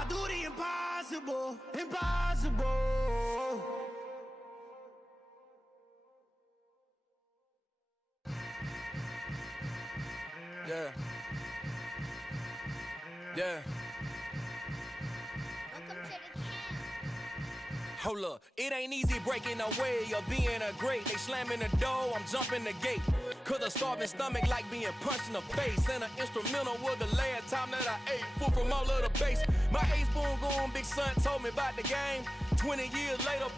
I do the impossible, impossible. Yeah. Yeah. Hold up, it ain't easy breaking away or being a great. They slamming the door, I'm jumping the gate. Cause a starving stomach like being punched in the face. And an instrumental was the last time that I ate. Full from all of the bass. My ace boom goon, big son told me about the game. 20 years later,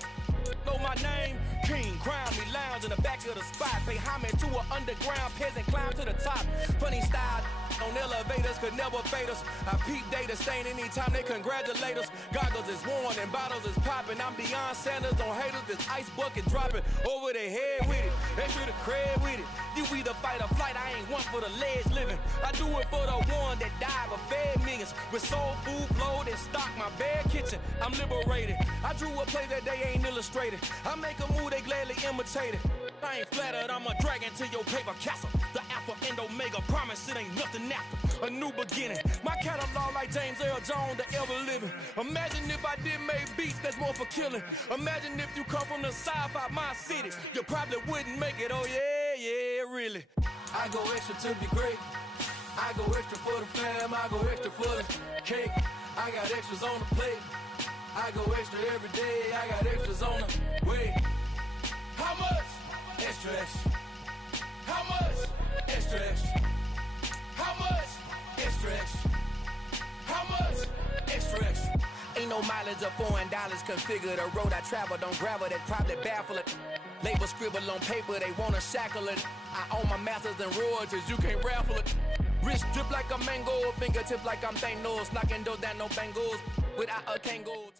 know my name. King, crown me, lounge in the back of the spot. Pay homage to an underground peasant, climb to the top. Funny style on elevators could never fade us. I peep data stain anytime they congratulate us. Goggles is worn and bottles is popping. I'm beyond Sanders on haters, this ice bucket dropping over their head with it. Extra the cred with it. You either fight or flight, I ain't one for the ledge living. I do it for the one that died but fed millions. With soul food flowed and stocked my bare kitchen. I'm liberated. I drew a play that they ain't illustrated. I make a move, they gladly imitate it. I ain't flattered, I'm a dragon to your paper castle. The Alpha and Omega, promise it ain't nothing after. A new beginning. My catalog like James Earl Jones, the ever living. Imagine if I didn't make beats, that's more for killing. Imagine if you come from the sci-fi, my city. You probably wouldn't make it, oh yeah, yeah, really. I go extra to be great. I go extra for the fam, I go extra for the cake. I got extras on the plate. I go extra every day, I got extras on the way. How much? Extra, extra. How much? Extra, extra. How much? Extra, extra. How much? Extra, extra. Ain't no mileage of $4 configure the road I travel. Don't gravel that probably baffle it. Label scribble on paper, they wanna shackle it. I own my masters and royalties, you can't raffle it. Wrist drip like a mango, fingertips like I'm Thanos. Knocking doors down, no bangles. Without a Kango.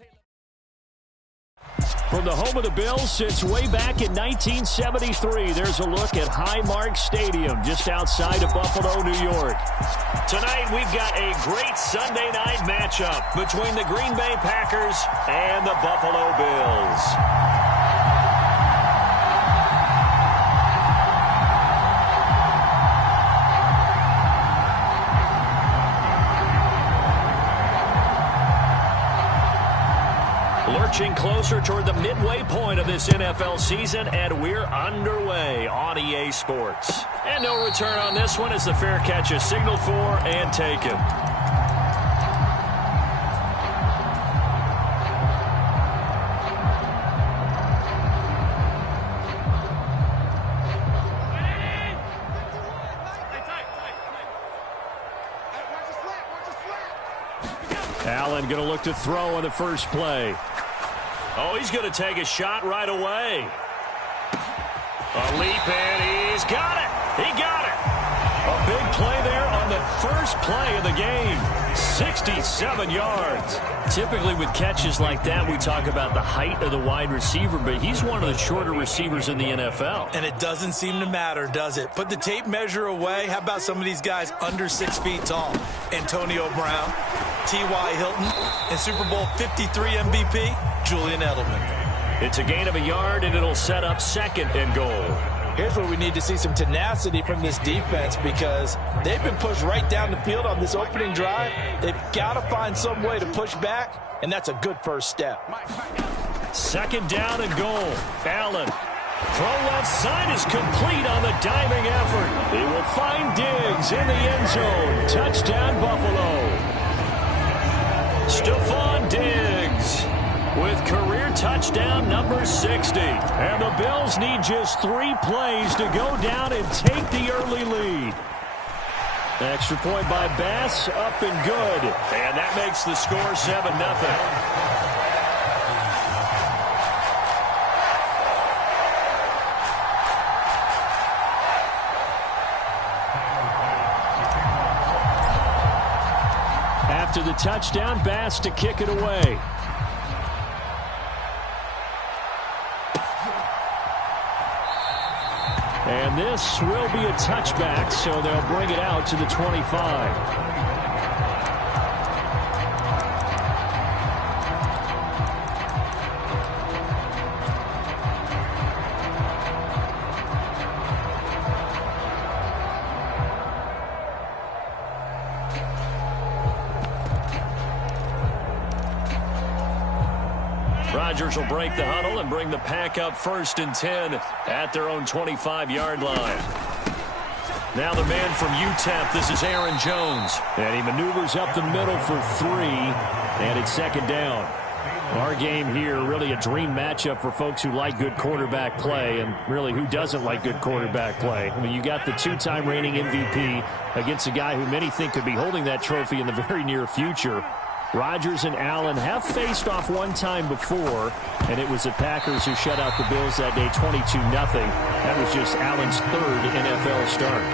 From the home of the Bills since way back in 1973, there's a look at Highmark Stadium just outside of Buffalo, New York. Tonight, we've got a great Sunday night matchup between the Green Bay Packers and the Buffalo Bills. Lurching closer toward the midway point of this NFL season, and we're underway on EA Sports. And no return on this one as the fair catch is signaled for and taken. Allen going to look to throw on the first play. Oh, he's going to take a shot right away. A leap, and he's got it. He got it. A big play there on the first play of the game. 67 yards. Typically with catches like that, we talk about the height of the wide receiver, but he's one of the shorter receivers in the NFL. And it doesn't seem to matter, does it? Put the tape measure away. How about some of these guys under 6 feet tall? Antonio Brown, T.Y. Hilton, and Super Bowl 53 MVP, Julian Edelman. It's a gain of a yard, and it'll set up 2nd and goal. Here's where we need to see some tenacity from this defense because they've been pushed right down the field on this opening drive. They've got to find some way to push back, and that's a good first step. 2nd down and goal. Allen. Throw left side is complete on the diving effort. He will find Diggs in the end zone. Touchdown, Buffalo. Stephon Diggs with career touchdown number 60. And the Bills need just 3 plays to go down and take the early lead. Extra point by Bass, up and good. And that makes the score 7-0. After the touchdown, Bass to kick it away. And this will be a touchback, so they'll bring it out to the 25. Rodgers will break the huddle and bring the pack up 1st and 10 at their own 25-yard line. Now the man from UTEP, this is Aaron Jones. And he maneuvers up the middle for 3, and it's 2nd down. Our game here, really a dream matchup for folks who like good quarterback play, and really who doesn't like good quarterback play. I mean, you got the 2-time reigning MVP against a guy who many think could be holding that trophy in the very near future. Rodgers and Allen have faced off one time before, and it was the Packers who shut out the Bills that day 22-0. That was just Allen's 3rd NFL start.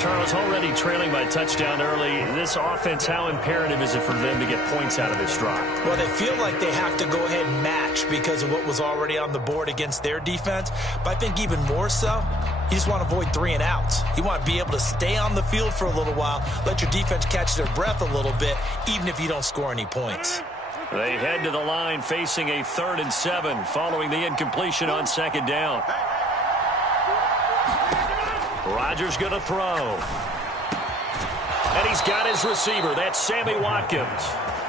Charles, already trailing by a touchdown early. This offense, how imperative is it for them to get points out of this drive? Well, they feel like they have to go ahead and match because of what was already on the board against their defense. But I think even more so, you just want to avoid 3 and outs. You want to be able to stay on the field for a little while, let your defense catch their breath a little bit, even if you don't score any points. They head to the line facing a 3rd and 7 following the incompletion on 2nd down. Rodgers going to throw. And he's got his receiver. That's Sammy Watkins.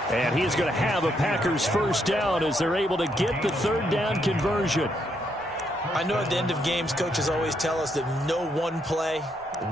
And he's going to have a Packers 1st down as they're able to get the 3rd down conversion. I know at the end of games, coaches always tell us that no one play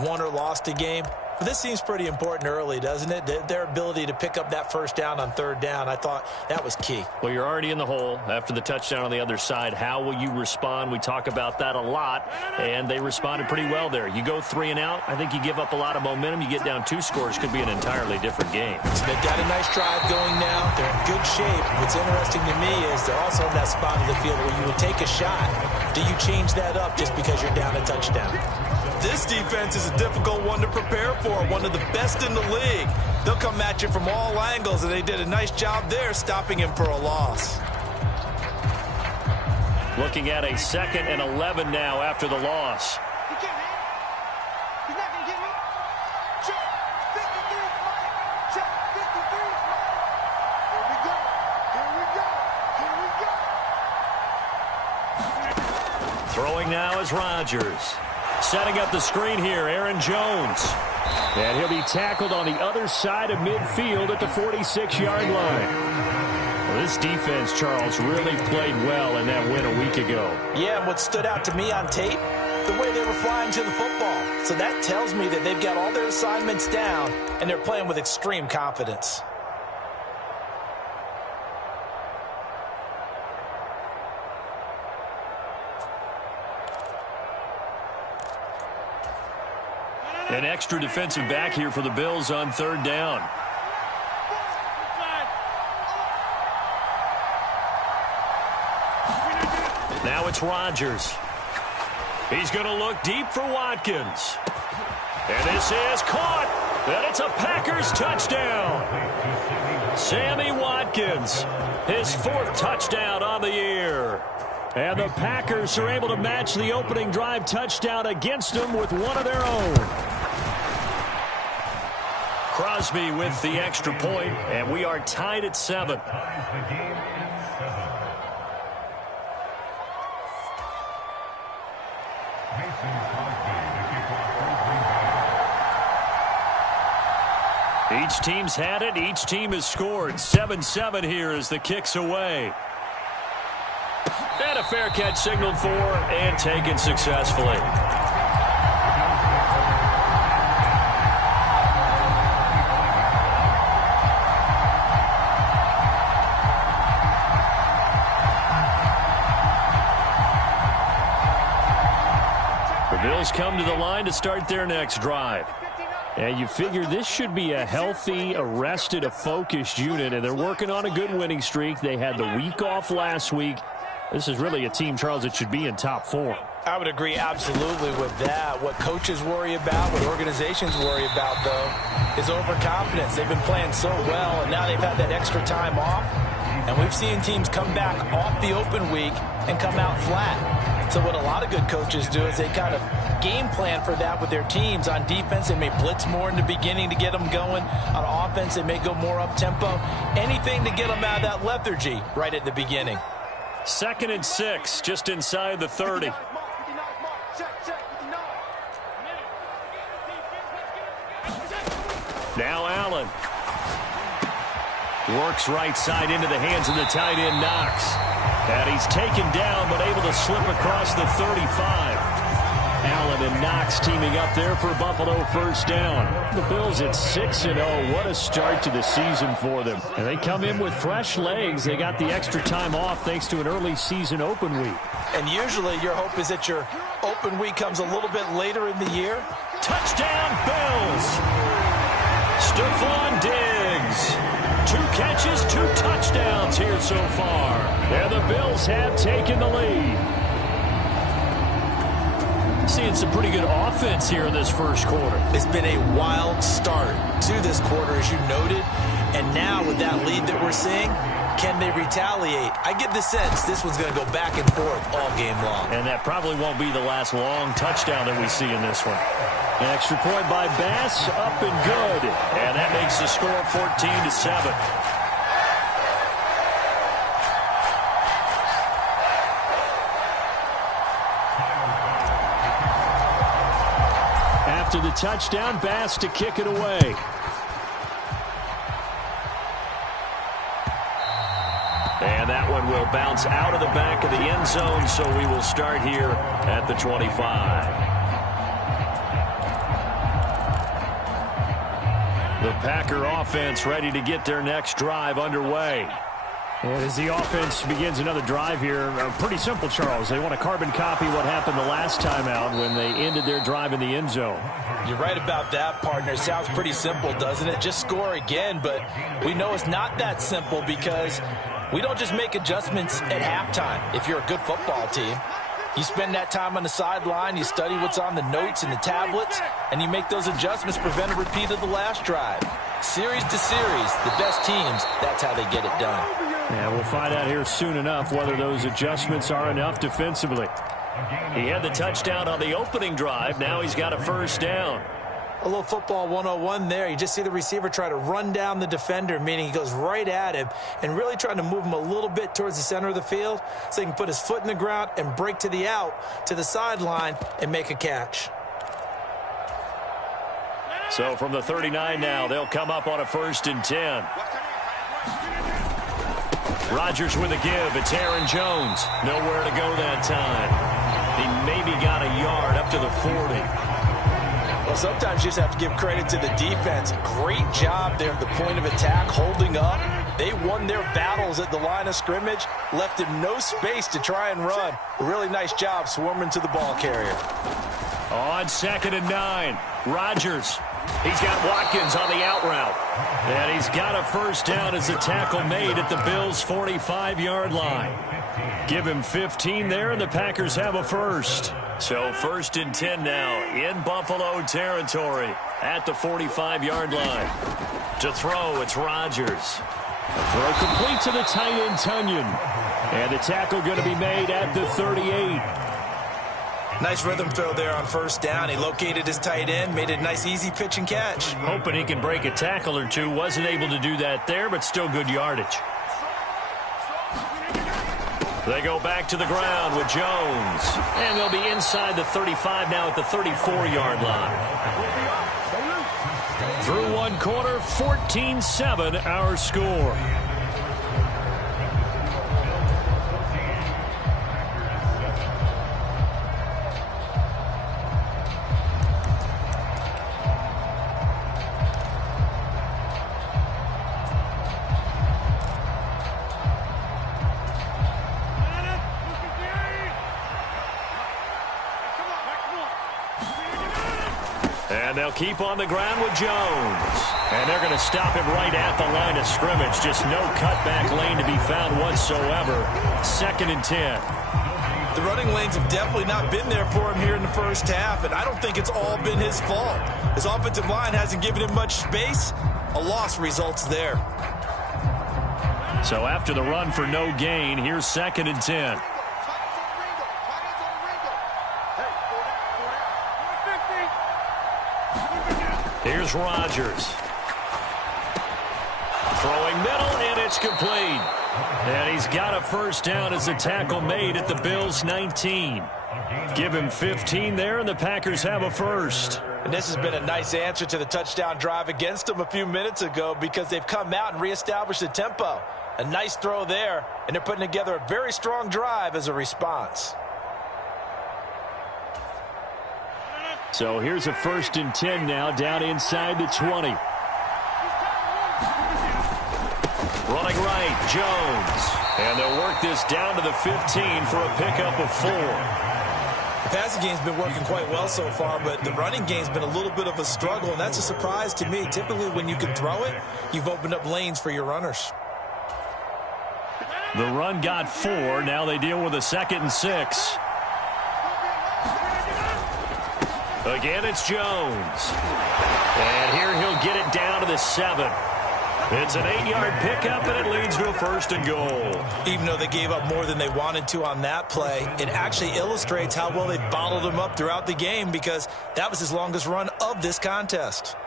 won or lost a game. But this seems pretty important early, doesn't it? Their ability to pick up that 1st down on 3rd down, I thought that was key. Well, you're already in the hole after the touchdown on the other side. How will you respond? We talk about that a lot, and they responded pretty well there. You go 3 and out, I think you give up a lot of momentum. You get down 2 scores, could be an entirely different game. So they've got a nice drive going now. They're in good shape. What's interesting to me is they're also in that spot of the field where you would take a shot. Do you change that up just because you're down a touchdown? This defense is a difficult one to prepare for, one of the best in the league. They'll come at you from all angles, and they did a nice job there stopping him for a loss. Looking at a 2nd and 11 now after the loss. He's not going to get me. Check. 53 Mike. Check. 53 Mike. Here we go. Here we go. Here we go. Throwing now is Rodgers. Setting up the screen here, Aaron Jones. And he'll be tackled on the other side of midfield at the 46-yard line. Well, this defense, Charles, really played well in that win a week ago. Yeah, and what stood out to me on tape, the way they were flying to the football. So that tells me that they've got all their assignments down, and they're playing with extreme confidence. An extra defensive back here for the Bills on 3rd down. Now it's Rodgers. He's going to look deep for Watkins. And this is caught. And it's a Packers touchdown. Sammy Watkins, his 4th touchdown on the year. And the Packers are able to match the opening drive touchdown against them with one of their own. Crosby with the extra point, and we are tied at 7. Each team's had it. Each team has scored. 7-7 here as the kick's away. And a fair catch signaled for and taken successfully. The Bills come to the line to start their next drive. And you figure this should be a healthy, arrested, a focused unit, and they're working on a good winning streak. They had the week off last week. This is really a team, Charles, that should be in top form. I would agree absolutely with that. What coaches worry about, what organizations worry about, though, is overconfidence. They've been playing so well, and now they've had that extra time off. And we've seen teams come back off the open week and come out flat. So what a lot of good coaches do is they kind of game plan for that with their teams. On defense, they may blitz more in the beginning to get them going. On offense, they may go more up-tempo. Anything to get them out of that lethargy right at the beginning. 2nd and 6, just inside the 30. Now Allen. Works right side into the hands of the tight end Knox. And he's taken down, but able to slip across the 35. Allen and Knox teaming up there for Buffalo first down. The Bills at 6-0. What a start to the season for them. And they come in with fresh legs. They got the extra time off thanks to an early season open week. And usually your hope is that your open week comes a little bit later in the year. Touchdown, Bills! Stephon Diggs. 2 catches, 2 touchdowns here so far. And the Bills have taken the lead. Seeing some pretty good offense here in this first quarter. It's been a wild start to this quarter, as you noted. And now with that lead that we're seeing, can they retaliate? I get the sense this one's going to go back and forth all game long. And that probably won't be the last long touchdown that we see in this one. An extra point by Bass, up and good. And that makes the score 14-7. After the touchdown, Bass to kick it away. And that one will bounce out of the back of the end zone, so we will start here at the 25. The Packer offense ready to get their next drive underway. And as the offense begins another drive here, pretty simple, Charles. They want to carbon copy what happened the last time out when they ended their drive in the end zone. You're right about that, partner. It sounds pretty simple, doesn't it? Just score again, but we know it's not that simple because we don't just make adjustments at halftime if you're a good football team. You spend that time on the sideline, you study what's on the notes and the tablets, and you make those adjustments, prevent a repeat of the last drive. Series to series, the best teams, that's how they get it done. Yeah, we'll find out here soon enough whether those adjustments are enough defensively. He had the touchdown on the opening drive. Now he's got a first down. A little football 101 there. You just see the receiver try to run down the defender, meaning he goes right at him and really trying to move him a little bit towards the center of the field so he can put his foot in the ground and break to the out, to the sideline, and make a catch. So from the 39 now, they'll come up on a 1st and 10. Rodgers with a give. It's Aaron Jones. Nowhere to go that time. He maybe got a yard up to the 40. Well, sometimes you just have to give credit to the defense. Great job there at the point of attack, holding up. They won their battles at the line of scrimmage, left him no space to try and run. A really nice job swarming to the ball carrier. On 2nd and 9, Rodgers. He's got Watkins on the out route. And he's got a first down as a tackle made at the Bills' 45-yard line. Give him 15 there, and the Packers have a first. So 1st and 10 now in Buffalo territory at the 45-yard line. To throw, it's Rodgers. A throw complete to the tight end, Tunyon. And the tackle going to be made at the 38. Nice rhythm throw there on first down. He located his tight end, made it a nice easy pitch and catch. Hoping he can break a tackle or two. Wasn't able to do that there, but still good yardage. They go back to the ground with Jones. And they'll be inside the 35 now at the 34-yard line. Through one quarter, 14-7 our score. And they'll keep on the ground with Jones. And they're going to stop him right at the line of scrimmage. Just no cutback lane to be found whatsoever. 2nd and 10. The running lanes have definitely not been there for him here in the first half, and I don't think it's all been his fault. His offensive line hasn't given him much space. A loss results there. So after the run for no gain, here's 2nd and 10. Here's Rodgers. Throwing middle, and it's complete. And he's got a first down as a tackle made at the Bills' 19. Give him 15 there, and the Packers have a first. And this has been a nice answer to the touchdown drive against them a few minutes ago because they've come out and reestablished the tempo. A nice throw there, and they're putting together a very strong drive as a response. So here's a 1st and 10 now, down inside the 20. Running right, Jones. And they'll work this down to the 15 for a pickup of 4. The passing game's been working quite well so far, but the running game's been a little bit of a struggle, and that's a surprise to me. Typically, when you can throw it, you've opened up lanes for your runners. The run got 4. Now they deal with a 2nd and 6. Again, it's Jones. And here he'll get it down to the 7. It's an 8-yard pickup, and it leads to a 1st and goal. Even though they gave up more than they wanted to on that play, it actually illustrates how well they bottled them up throughout the game, because that was his longest run of this contest.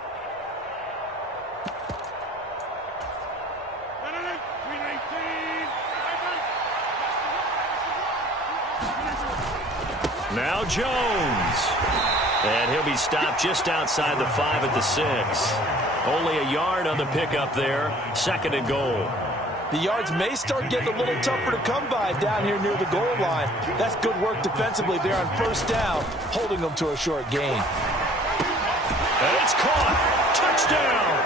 Now Jones. And he'll be stopped just outside the 5 at the 6. Only a yard on the pickup there. 2nd and goal. The yards may start getting a little tougher to come by down here near the goal line. That's good work defensively there on 1st down, holding them to a short gain. And it's caught. Touchdown.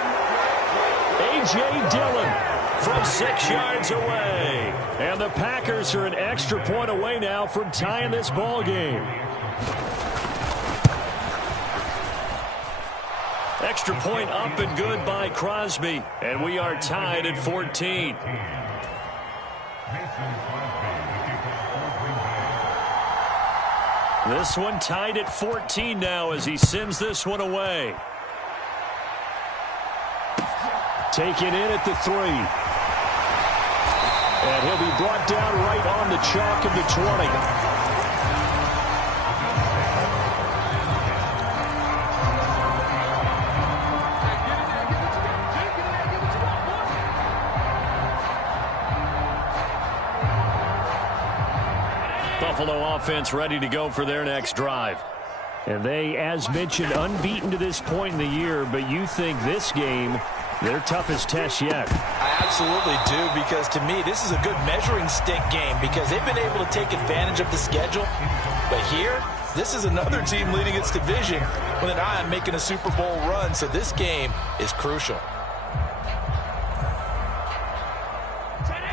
A.J. Dillon from 6 yards away. And the Packers are an extra point away now from tying this ball game. Extra point up and good by Crosby. And we are tied at 14. This one tied at 14 now as he sends this one away. Taken in at the 3. And he'll be brought down right on the chalk of the 20. Buffalo offense ready to go for their next drive. And they, as mentioned, unbeaten to this point in the year, but you think this game, their toughest test yet? I absolutely do, because to me, this is a good measuring stick game, because they've been able to take advantage of the schedule. But here, this is another team leading its division with an eye on making a Super Bowl run, so this game is crucial.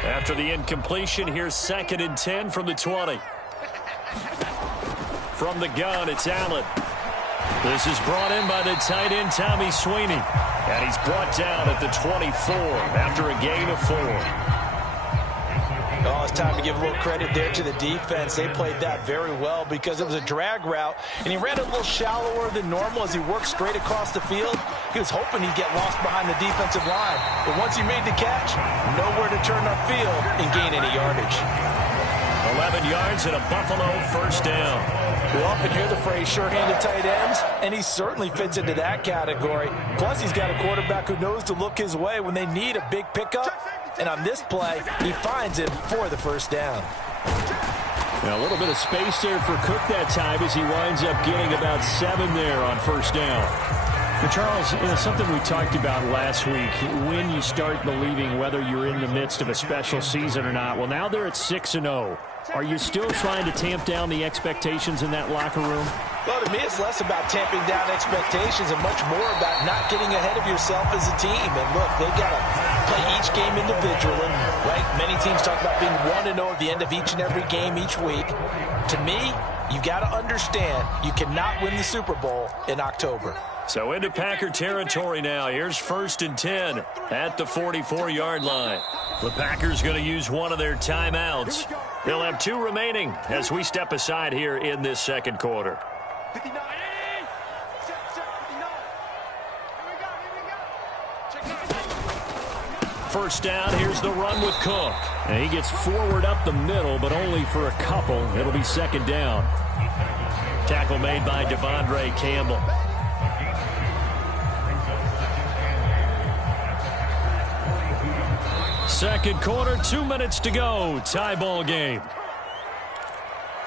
After the incompletion, here's 2nd and 10 from the 20. From the gun, it's Allen. This is brought in by the tight end, Tommy Sweeney. And he's brought down at the 24 after a gain of 4. Oh, it's time to give a little credit there to the defense. They played that very well because it was a drag route, and he ran a little shallower than normal as he worked straight across the field. He was hoping he'd get lost behind the defensive line. But once he made the catch, nowhere to turn upfield and gain any yardage. 11 yards and a Buffalo 1st down. We often hear the phrase sure-handed tight ends, and he certainly fits into that category. Plus, he's got a quarterback who knows to look his way when they need a big pickup. And on this play, he finds it for the 1st down. Now, a little bit of space there for Cook that time as he winds up getting about 7 there on 1st down. But Charles, something we talked about last week, when you start believing whether you're in the midst of a special season or not. Well, now they're at 6-0. Are you still trying to tamp down the expectations in that locker room? Well, to me, it's less about tamping down expectations and much more about not getting ahead of yourself as a team. And look, they've got to play each game individually, right? Many teams talk about being 1-0 at the end of each and every game each week. To me, you got to understand you cannot win the Super Bowl in October. So into Packer territory now. Here's 1st and 10 at the 44-yard line. The Packers going to use one of their timeouts. They'll have 2 remaining as we step aside here in this 2nd quarter. 59. First down, here's the run with Cook. And he gets forward up the middle, but only for a couple. It'll be 2nd down. Tackle made by Devondre Campbell. Second quarter, 2 minutes to go. Tie ball game.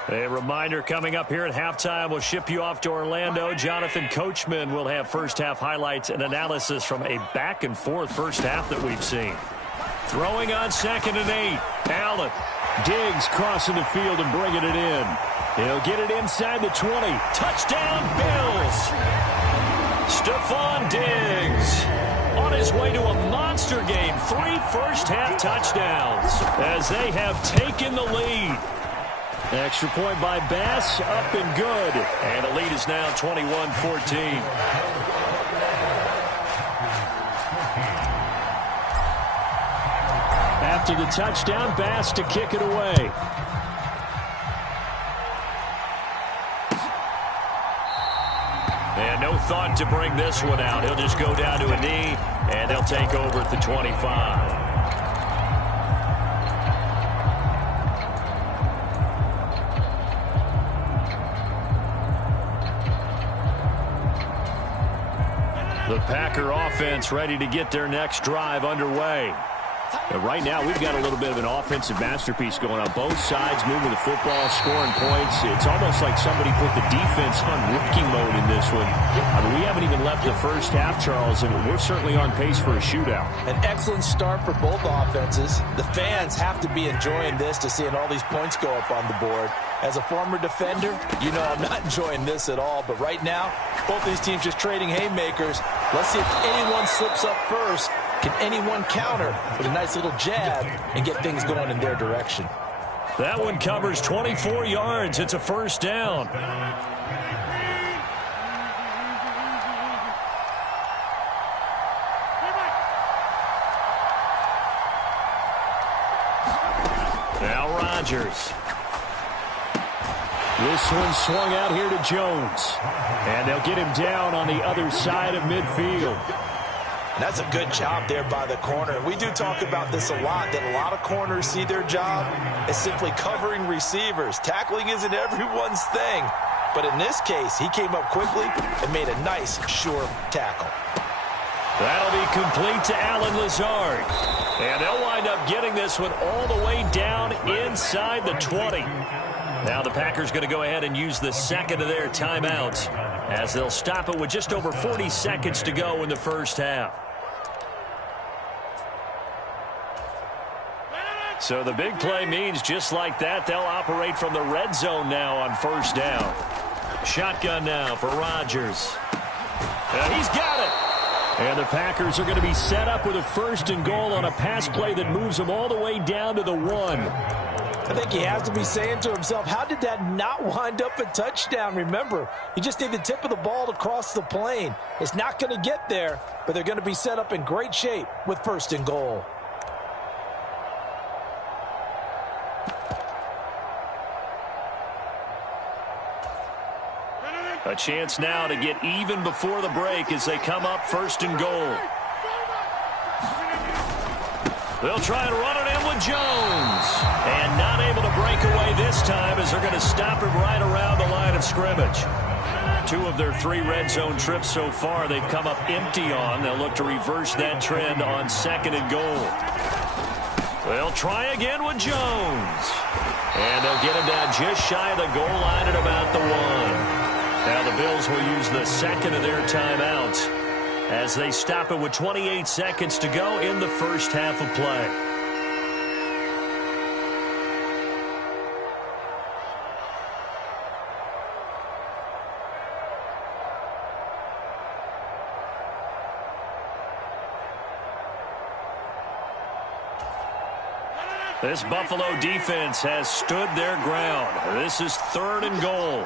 A reminder coming up here at halftime. We'll ship you off to Orlando. Jonathan Coachman will have first half highlights and analysis from a back-and-forth first half that we've seen. Throwing on 2nd and 8. Allen. Diggs crossing the field and bringing it in. He'll get it inside the 20. Touchdown, Bills. Stephon Diggs on his way to a monster game. 3 first-half touchdowns as they have taken the lead. Extra point by Bass, up and good. And the lead is now 21-14. After the touchdown, Bass to kick it away. And no thought to bring this one out. He'll just go down to a knee, and they'll take over at the 25. The Packer offense ready to get their next drive underway. And right now, we've got a little bit of an offensive masterpiece going on. Both sides moving the football, scoring points. It's almost like somebody put the defense on rookie mode in this one. I mean, we haven't even left the first half, Charles, and we're certainly on pace for a shootout. An excellent start for both offenses. The fans have to be enjoying this to seeing all these points go up on the board. As a former defender, you know I'm not enjoying this at all. But right now, both these teams just trading haymakers. Let's see if anyone slips up first. Can anyone counter with a nice little jab and get things going in their direction? That one covers 24 yards. It's a first down. Now Rodgers. This one swung out here to Jones. And they'll get him down on the other side of midfield. That's a good job there by the corner. We do talk about this a lot, that a lot of corners see their job as simply covering receivers. Tackling isn't everyone's thing. But in this case, he came up quickly and made a nice, sure tackle. That'll be complete to Allen Lazard. And they'll wind up getting this one all the way down inside the 20. Now the Packers going to go ahead and use the second of their timeouts as they'll stop it with just over 40 seconds to go in the first half. So the big play means just like that, they'll operate from the red zone now on first down. Shotgun now for Rodgers. He's got it. And the Packers are going to be set up with a 1st and goal on a pass play that moves them all the way down to the 1. I think he has to be saying to himself, how did that not wind up a touchdown? Remember, you just need the tip of the ball to cross the plane. It's not going to get there, but they're going to be set up in great shape with 1st and goal. A chance now to get even before the break as they come up 1st and goal. They'll try and run it in with Jones. And not able to break away this time as they're going to stop him right around the line of scrimmage. 2 of their 3 red zone trips so far they've come up empty on. They'll look to reverse that trend on 2nd and goal. They'll try again with Jones. And they'll get him down just shy of the goal line at about the 1. Now the Bills will use the second of their timeouts as they stop it with 28 seconds to go in the first half of play. This Buffalo defense has stood their ground. This is 3rd and goal.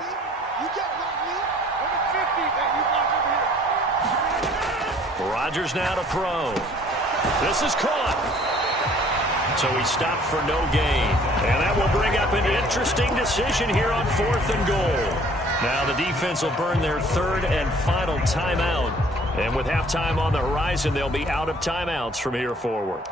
Rodgers now to throw. This is caught. So he stopped for no gain. And that will bring up an interesting decision here on 4th and goal. Now the defense will burn their 3rd and final timeout. And with halftime on the horizon, they'll be out of timeouts from here forward.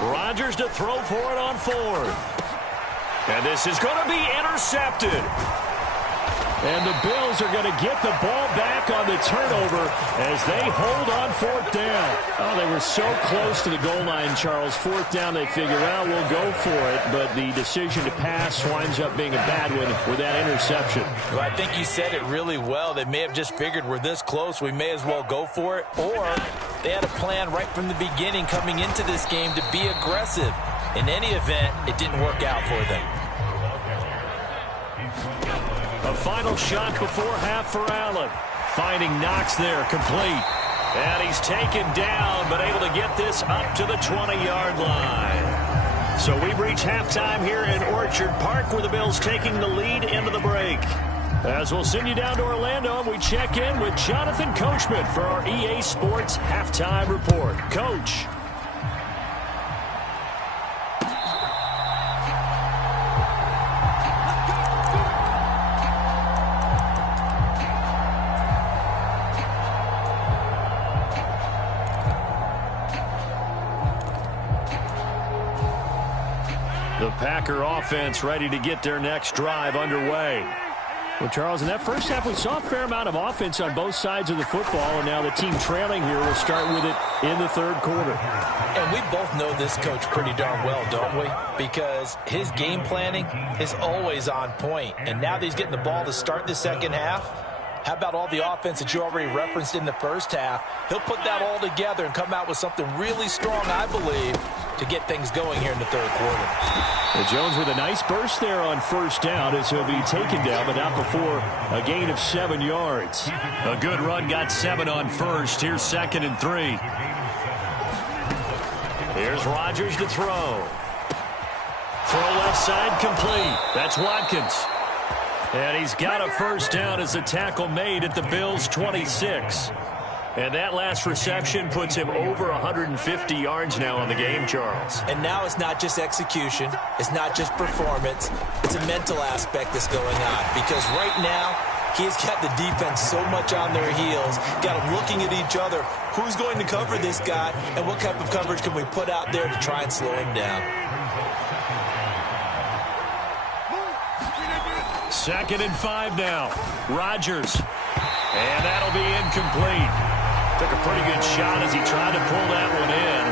Rodgers to throw for it on 4th. And this is going to be intercepted. And the Bills are going to get the ball back on the turnover as they hold on fourth down. Oh, they were so close to the goal line, Charles. Fourth down, they figure, well, we'll go for it. But the decision to pass winds up being a bad one with that interception. Well, I think you said it really well. They may have just figured we're this close, we may as well go for it. Or they had a plan right from the beginning coming into this game to be aggressive. In any event, it didn't work out for them. A final shot before half for Allen. Finding Knox there, complete. And he's taken down, but able to get this up to the 20-yard line. So we've reached halftime here in Orchard Park, where the Bills taking the lead into the break. As we'll send you down to Orlando, and we check in with Jonathan Coachman for our EA Sports Halftime Report. Coach. The Packer offense ready to get their next drive underway. Well, Charles, in that first half, we saw a fair amount of offense on both sides of the football, and now the team trailing here will start with it in the third quarter. And we both know this coach pretty darn well, don't we? Because his game planning is always on point. And now that he's getting the ball to start the second half, how about all the offense that you already referenced in the first half? He'll put that all together and come out with something really strong, I believe, to get things going here in the third quarter. Well, Jones with a nice burst there on first down as he'll be taken down, but not before a gain of 7 yards. A good run, got 7 on first. Here's 2nd and 3. Here's Rodgers to throw. Throw left side complete. That's Watkins. And he's got a first down as a tackle made at the Bills' 26. And that last reception puts him over 150 yards now on the game, Charles. And now it's not just execution. It's not just performance. It's a mental aspect that's going on. Because right now, he's got the defense so much on their heels. Got them looking at each other. Who's going to cover this guy? And what type of coverage can we put out there to try and slow him down? 2nd and 5 now. Rodgers. And that'll be incomplete. Took a pretty good shot as he tried to pull that one in.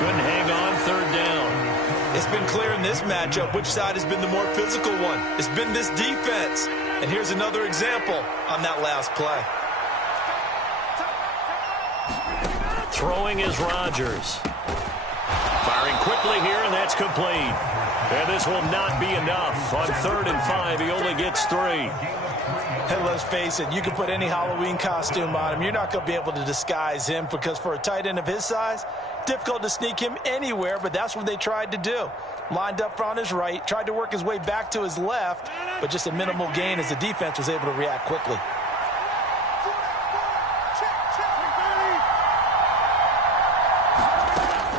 Couldn't hang on, 3rd down. It's been clear in this matchup which side has been the more physical one. It's been this defense. And here's another example on that last play. Throwing is Rodgers. Firing quickly here, and that's complete. And this will not be enough. On 3rd and 5, he only gets 3. And let's face it, you can put any Halloween costume on him. You're not going to be able to disguise him because for a tight end of his size, difficult to sneak him anywhere, but that's what they tried to do. Lined up on his right, tried to work his way back to his left, but just a minimal gain as the defense was able to react quickly.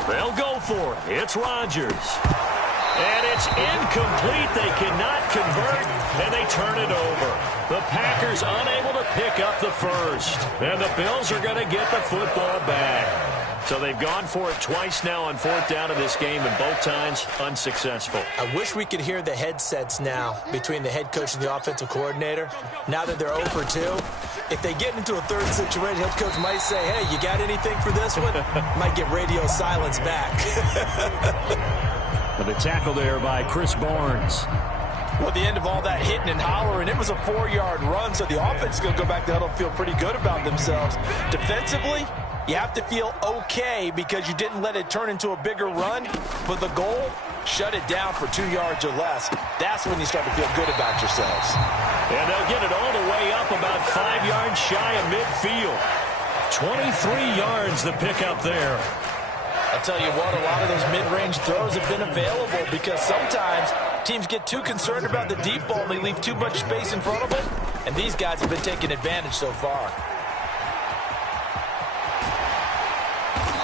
They'll go for it. It's Rodgers. And it's incomplete. They cannot convert, and they turn it over. The Packers unable to pick up the first. And the Bills are going to get the football back. So they've gone for it twice now on 4th down in this game, and both times unsuccessful. I wish we could hear the headsets now between the head coach and the offensive coordinator. Now that they're 0 for 2, if they get into a third situation, head coach might say, hey, you got anything for this one? Might get radio silence back. The tackle there by Chris Barnes. Well, at the end of all that hitting and hollering, it was a 4-yard run, so the offense is going to go back to huddle and feel pretty good about themselves. Defensively, you have to feel okay because you didn't let it turn into a bigger run, but the goal, shut it down for 2 yards or less. That's when you start to feel good about yourselves. And they'll get it all the way up about 5 yards shy of midfield. 23 yards the pickup there. I'll tell you what, a lot of those mid-range throws have been available because sometimes teams get too concerned about the deep ball and they leave too much space in front of them, and these guys have been taking advantage so far.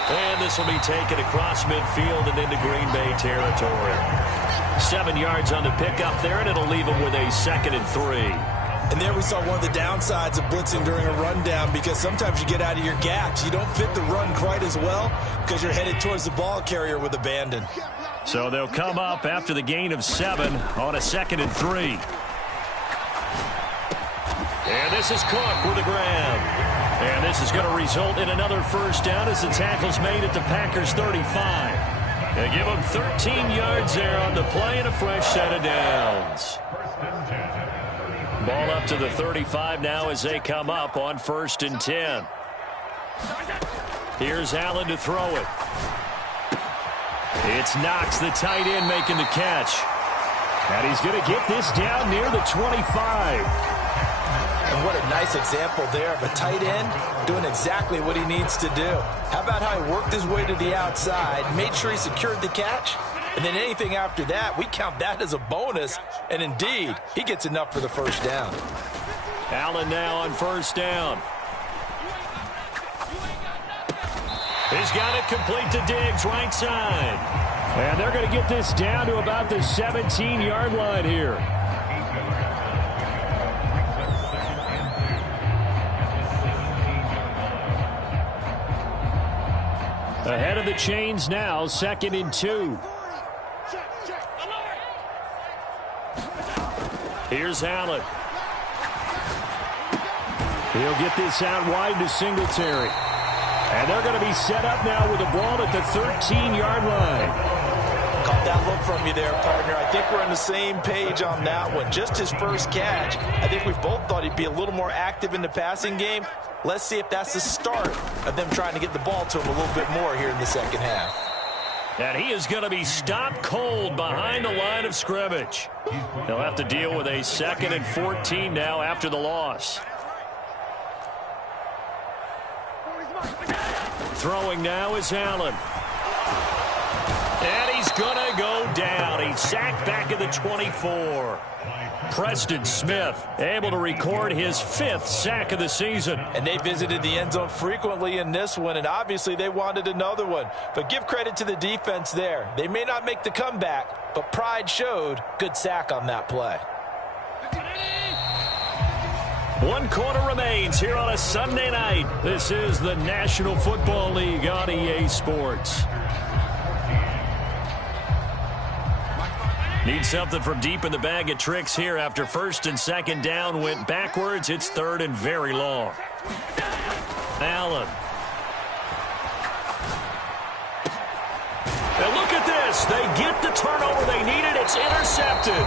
And this will be taken across midfield and into Green Bay territory. 7 yards on the pickup there, and it'll leave them with a 2nd and 3. And there we saw one of the downsides of blitzing during a rundown because sometimes you get out of your gaps. You don't fit the run quite as well because you're headed towards the ball carrier with abandon. So they'll come up after the gain of 7 on a 2nd and 3. And this is Cook with the grab. And this is going to result in another first down as the tackle's made at the Packers' 35. They give them 13 yards there on the play and a fresh set of downs. Ball up to the 35 now as they come up on 1st and 10. Here's Allen to throw it. It's Knox, the tight end, making the catch. And he's going to get this down near the 25. And what a nice example there of a tight end doing exactly what he needs to do. How about how he worked his way to the outside, made sure he secured the catch, and then anything after that, we count that as a bonus. And indeed, he gets enough for the first down. Allen now on 1st down. He's got it complete to Diggs, right side. And they're going to get this down to about the 17-yard line here. Ahead of the chains now, 2nd and 2. Here's Allen. He'll get this out wide to Singletary. And they're going to be set up now with the ball at the 13-yard line. Caught that look from you there, partner. I think we're on the same page on that one. Just his first catch. I think we both thought he'd be a little more active in the passing game. Let's see if that's the start of them trying to get the ball to him a little bit more here in the second half. And he is going to be stopped cold behind the line of scrimmage. They'll have to deal with a 2nd and 14 now after the loss. Throwing now is Allen. And he's going to go down. He's sacked back at the 24. Preston Smith able to record his 5th sack of the season. And they visited the end zone frequently in this one, and obviously they wanted another one. But give credit to the defense there. They may not make the comeback, but pride showed. Good sack on that play. 1 quarter remains here on a Sunday night. This is the National Football League on EA Sports. Need something from deep in the bag of tricks here after 1st and 2nd down went backwards. It's 3rd and very long. Allen. And look at this. They get the turnover they needed. It's intercepted.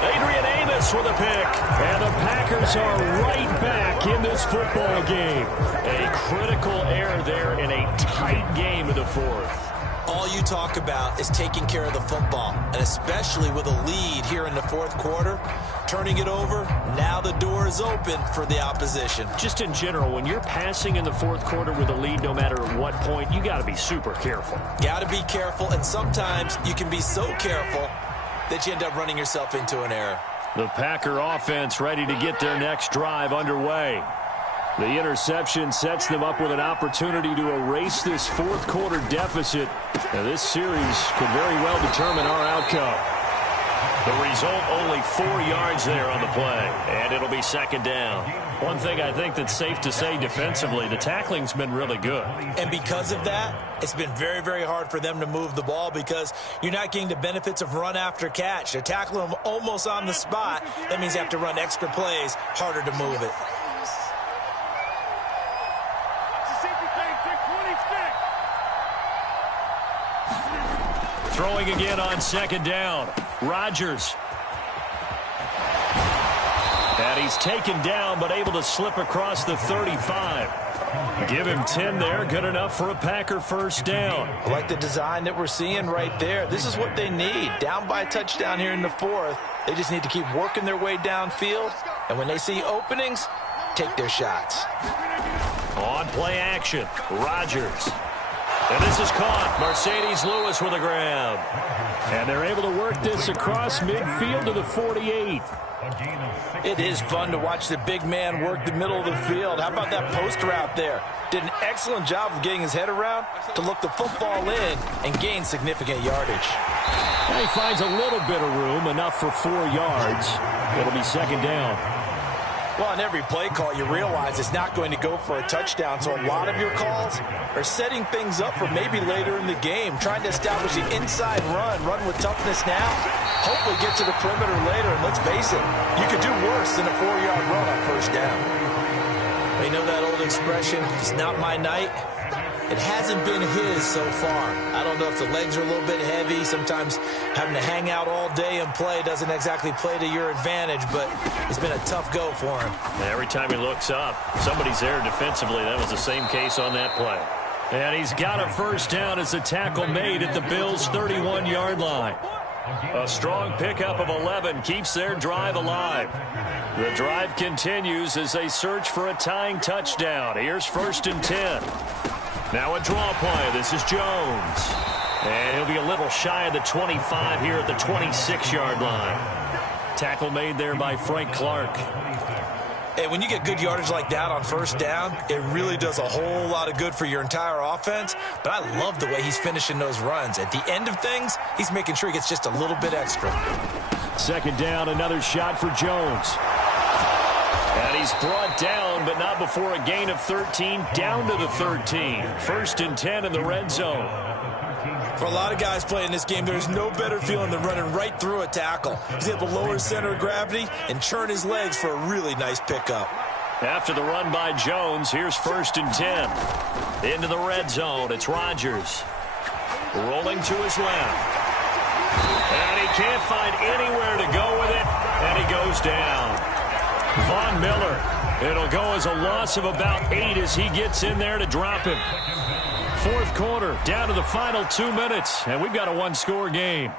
Adrian Amos with a pick. And the Packers are right back in this football game. A critical error there in a tight game in the 4th. All you talk about is taking care of the football, and especially with a lead here in the 4th quarter, turning it over, now the door is open for the opposition. Just in general, when you're passing in the 4th quarter with a lead, no matter at what point, you got to be super careful. Got to be careful, and sometimes you can be so careful that you end up running yourself into an error. The Packer offense ready to get their next drive underway. The interception sets them up with an opportunity to erase this 4th quarter deficit. Now, this series could very well determine our outcome. The result, only 4 yards there on the play, and it'll be 2nd down. One thing I think that's safe to say defensively, the tackling's been really good. And because of that, it's been very, very hard for them to move the ball because you're not getting the benefits of run after catch. They're tackling them almost on the spot. That means you have to run extra plays, harder to move it. Throwing again on 2nd down. Rodgers. And he's taken down, but able to slip across the 35. Give him 10 there. Good enough for a Packer 1st down. I like the design that we're seeing right there. This is what they need. Down by a touchdown here in the 4th. They just need to keep working their way downfield. And when they see openings, take their shots. On play action, Rodgers. And this is caught. Mercedes Lewis with a grab. And they're able to work this across midfield to the 48. It is fun to watch the big man work the middle of the field. How about that post route there? Did an excellent job of getting his head around to look the football in and gain significant yardage. And he finds a little bit of room, enough for 4 yards. It'll be 2nd down. Well, on every play call, you realize it's not going to go for a touchdown, so a lot of your calls are setting things up for maybe later in the game, trying to establish the inside run with toughness now, hopefully get to the perimeter later, and let's face it, you could do worse than a 4-yard run on first down. Well, you know that old expression, it's not my night? It hasn't been his so far. I don't know if the legs are a little bit heavy. Sometimes having to hang out all day and play doesn't exactly play to your advantage, but it's been a tough go for him. Every time he looks up, somebody's there defensively. That was the same case on that play. And he's got a first down as the tackle made at the Bills' 31-yard line. A strong pickup of 11 keeps their drive alive. The drive continues as they search for a tying touchdown. Here's 1st and 10. Now a draw play. This is Jones. And he'll be a little shy of the 25 here at the 26-yard line. Tackle made there by Frank Clark. Hey, when you get good yardage like that on first down, it really does a whole lot of good for your entire offense. But I love the way he's finishing those runs. At the end of things, he's making sure he gets just a little bit extra. 2nd down, another shot for Jones. And he's brought down, but not before a gain of 13, down to the 13. 1st and 10 in the red zone. For a lot of guys playing this game, there's no better feeling than running right through a tackle. He's able to lower his center of gravity and churn his legs for a really nice pickup. After the run by Jones, here's 1st and 10. Into the red zone, it's Rodgers. Rolling to his left. And he can't find anywhere to go with it, and he goes down. Von Miller. It'll go as a loss of about 8 as he gets in there to drop him. 4th quarter, down to the final 2 minutes, and we've got a one-score game.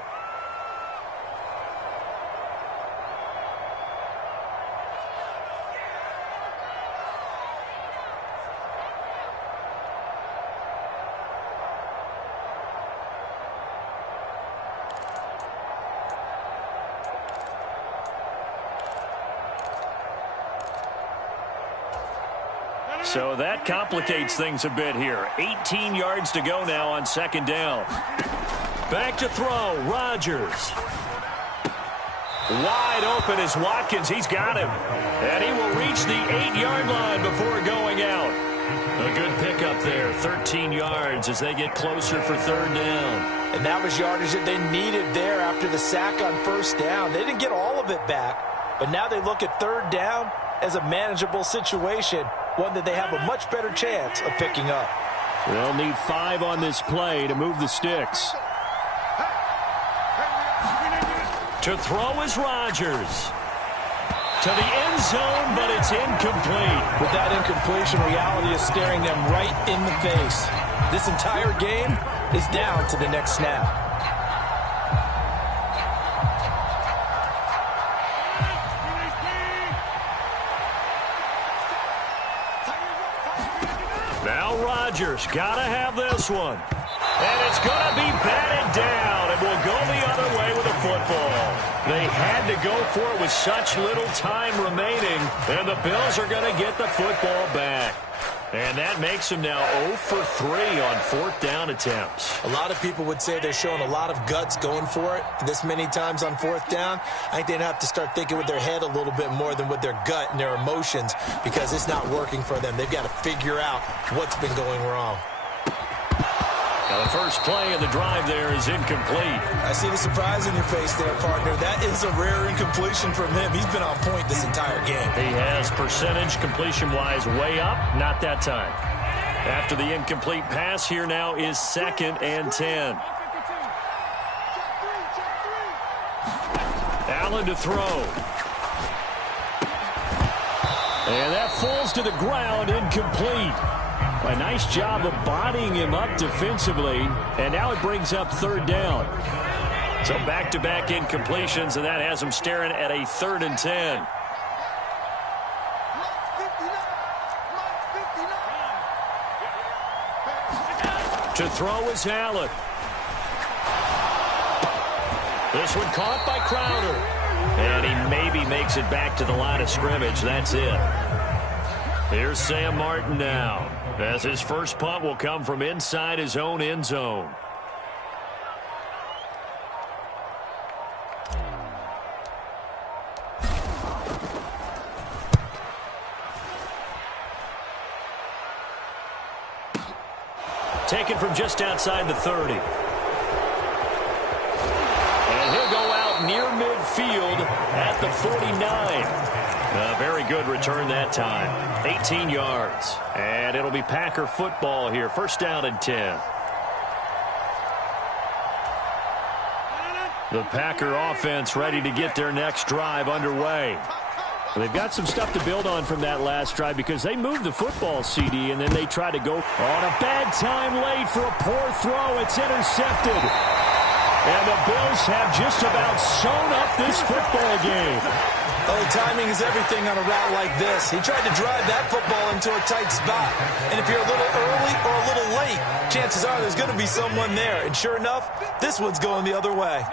So that complicates things a bit here. 18 yards to go now on 2nd down. Back to throw, Rodgers. Wide open is Watkins. He's got him. And he will reach the 8-yard line before going out. A good pickup there, 13 yards as they get closer for 3rd down. And that was yardage that they needed there after the sack on first down. They didn't get all of it back, but now they look at 3rd down as a manageable situation, one that they have a much better chance of picking up. They'll need 5 on this play to move the sticks. To throw is Rodgers. To the end zone, but it's incomplete. With that incompletion, reality is staring them right in the face. This entire game is down to the next snap. Now Rodgers, gotta have this one. And it's gonna be batted down. It will go the other way with the football. They had to go for it with such little time remaining, and the Bills are gonna get the football back. And that makes them now 0 for 3 on 4th down attempts. A lot of people would say they're showing a lot of guts going for it this many times on 4th down. I think they'd have to start thinking with their head a little bit more than with their gut and their emotions, because it's not working for them. They've got to figure out what's been going wrong. Now the first play of the drive there is incomplete. I see the surprise in your face there, partner. That is a rare incompletion from him. He's been on point this entire game. He has percentage completion-wise way up. Not that time. After the incomplete pass, here now is 2nd and 10. Allen to throw. And that falls to the ground, incomplete. A nice job of bodying him up defensively, and now it brings up 3rd down. So back-to-back incompletions, and that has him staring at a 3rd and 10. To throw is Allen. This one caught by Crowder. And he maybe makes it back to the line of scrimmage. That's it. Here's Sam Martin now, as his first punt will come from inside his own end zone. taken from just outside the 30. And he'll go out near midfield at the 49. A very good return that time. 18 yards. And it'll be Packer football here. First down and 10. The Packer offense ready to get their next drive underway. They've got some stuff to build on from that last drive because they moved the football, CD, and then they try to go on a bad time late for a poor throw. It's intercepted. And the Bills have just about sewn up this football game. Oh, timing is everything on a route like this. He tried to drive that football into a tight spot. And if you're a little early or a little late, chances are there's going to be someone there. And sure enough, this one's going the other way.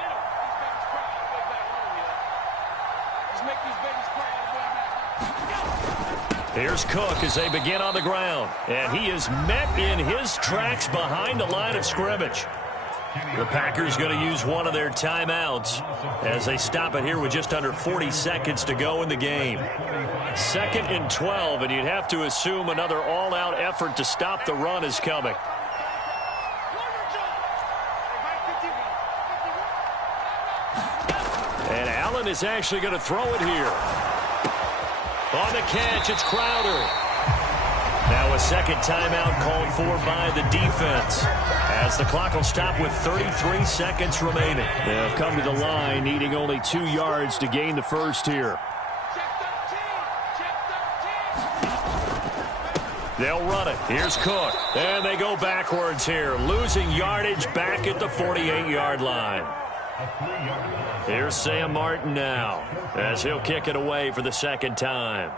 Here's Cook as they begin on the ground. And he is met in his tracks behind the line of scrimmage. The Packers going to use one of their timeouts as they stop it here with just under 40 seconds to go in the game. 2nd and 12, and you'd have to assume another all-out effort to stop the run is coming. And Allen is actually going to throw it here. On the catch, it's Crowder. Now a second timeout called for by the defense as the clock will stop with 33 seconds remaining. They'll come to the line needing only 2 yards to gain the first here. They'll run it. Here's Cook. And they go backwards here, losing yardage back at the 48-yard line. Here's Sam Martin now as he'll kick it away for the second time.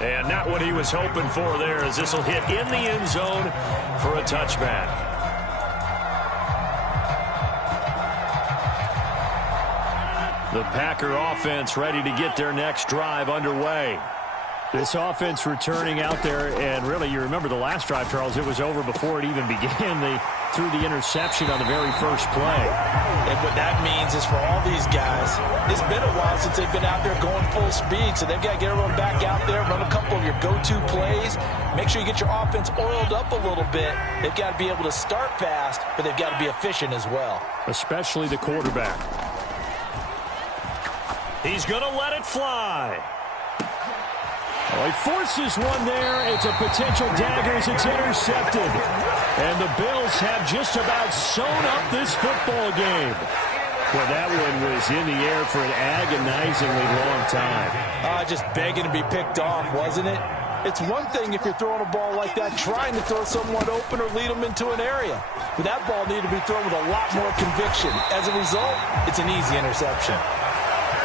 And not what he was hoping for there as this will hit in the end zone for a touchback. The Packer offense ready to get their next drive underway. This offense returning out there, and really, you remember the last drive, Charles, it was over before it even began. They threw the interception on the very first play. And what that means is for all these guys, it's been a while since they've been out there going full speed, so they've got to get everyone back out there, run a couple of your go-to plays, make sure you get your offense oiled up a little bit. They've got to be able to start fast, but they've got to be efficient as well. Especially the quarterback. He's going to let it fly. Oh, he forces one there. It's a potential dagger as it's intercepted. And the Bills have just about sewn up this football game. Well, that one was in the air for an agonizingly long time. Just begging to be picked off, wasn't it? It's one thing if you're throwing a ball like that, trying to throw someone open or lead them into an area. But that ball needed to be thrown with a lot more conviction. As a result, it's an easy interception.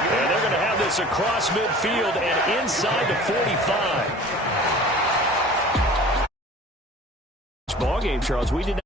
And they're going to have this across midfield and inside the 45. Ball game, Charles. We did not